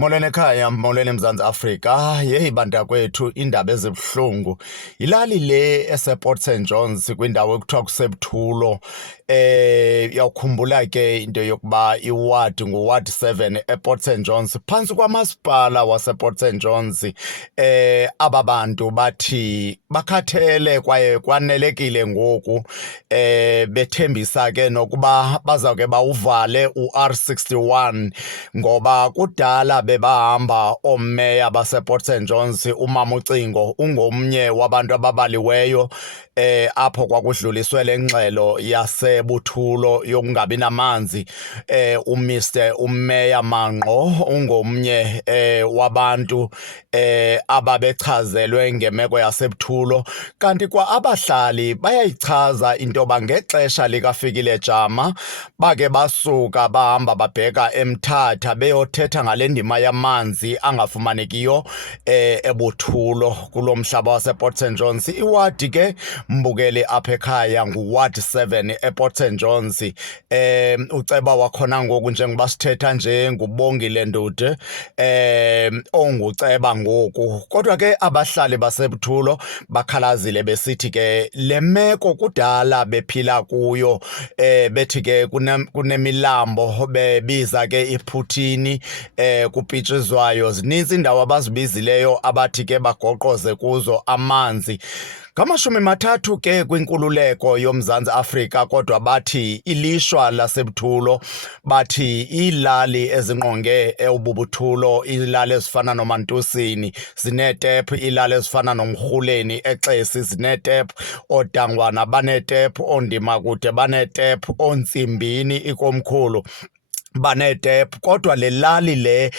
Molweni ekhaya, molweni eMzantsi Afrika. Yeyi banta kwethu, iindaba ezibuhlungu. Yilali le esePort St Johns kwindawo ekuthiwa kuseButhulo. Uyawukhumbula ke into yokuba iwadi nguWard 7 ePort St Johns phantsi kwamasipala wasePort St Johns. Aba bantu bathi bakhathele kwaye kwanelekile ngoku, bethembisa ke nokuba bazawuke bawuvale u-R61 ngoba kudala bebahamba oomeya basePort St Johns. Umama uCingo ungomnye wabantu ababaliweyo apho kwakudluliswe le ngxelo yaseButhulo yokungabi namanzi. UMr uMeya Mangqo ungomnye wabantu ababechazelwe ngemeko yaseButhulo, kanti kwa abahlali bayayichaza into yoba ngexesha likaFikile Jama bake basuka bahamba babheka eMthatha beyothetha ngale ndima yamanzi angafumanekiyo eButhulo kulo mhlaba wasePort St Johns. Iwadi ke mbukeli apha ekhaya nguWard 7 ePort St Johns. Uceba wakhona ngoku njengoba sithetha nje nguBongile Ndude onguceba ngoku, kodwa ke abahlali baseButhulo bakhalazile besithi ke le meko kudala bephila kuyo. Bethi ke kunemilambo bebiza ke iPhuthini, kupitshizwayo zininzi iindawo abazibizileyo abathi ke bagoqoze kuzo amanzi. Ngamashumi 30 ke kwinkululeko yoMzantsi Afrika, kodwa bathi ilishwa laseButhulo, bathi iilali ezingqonge ububuthulo, iilali ezifana noMantusini zineetephu, iilali ezifana noMrhuleni eXesi zineetephu, oodangwana baneetephu, oondimakude baneetephu, ooNtsimbini ikomkhulu baneetephu. Kodwa le lali le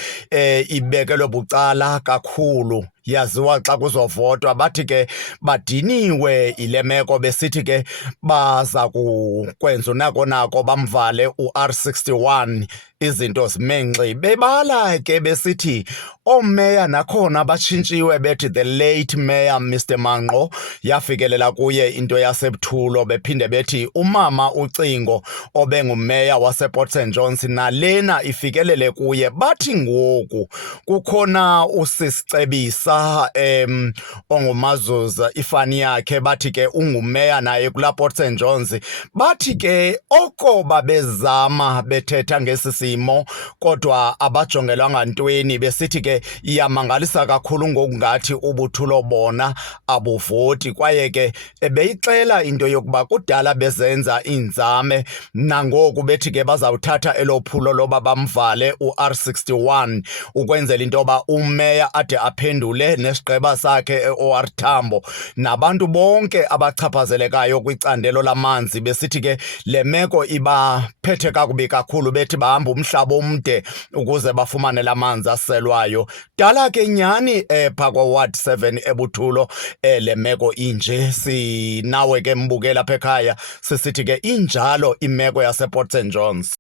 ibekelwe bucala kakhulu, yaziwa xa kuzovotwa. Bathi ke badiniwe yile meko besithi ke baza kukwenza unako bamvale u-R61 izinto zimenxi. Bebala ke besithi oomeya nakhona batshintshiwe, bethi the late Mayor Mr Mangqo yafikelela kuye into yaseButhulo. Bephinde bethi umama uCingo obengumeya wasePort St Johns nalena ifikelele kuye. Bathi ngoku kukhona usisicebisa onguMazuza ifani yakhe, bathi ke ungumeya naye kulaa Port St Johns. Bathi ke oko babezama bethetha ngesi simo kodwa abajongelwanga ntweni, besithi ke iyamangalisa kakhulu ngoku ngathi uButhulo bona abuvoti, kwaye ke beyixela into yokuba kudala bezenza iinzame, nangoku bethi ke bazawuthatha elo phulo loba bamvale u-R61 ukwenzela into yoba umeya ade aphendule nesigqeba sakhe OR Tambo nabantu bonke abachaphazelekayo kwicandelo lamanzi. Besithi ke le meko ibaphethe kakubi kakhulu, bethi bahamba umhlaba omde ukuze bafumane la manzi aselwayo. Dala ke nyhani phaa kwaWard 7 eButhulo le meko inje. Sinawe ke mbukela apha ekhaya sisithi ke injalo imeko yasePort St Johns.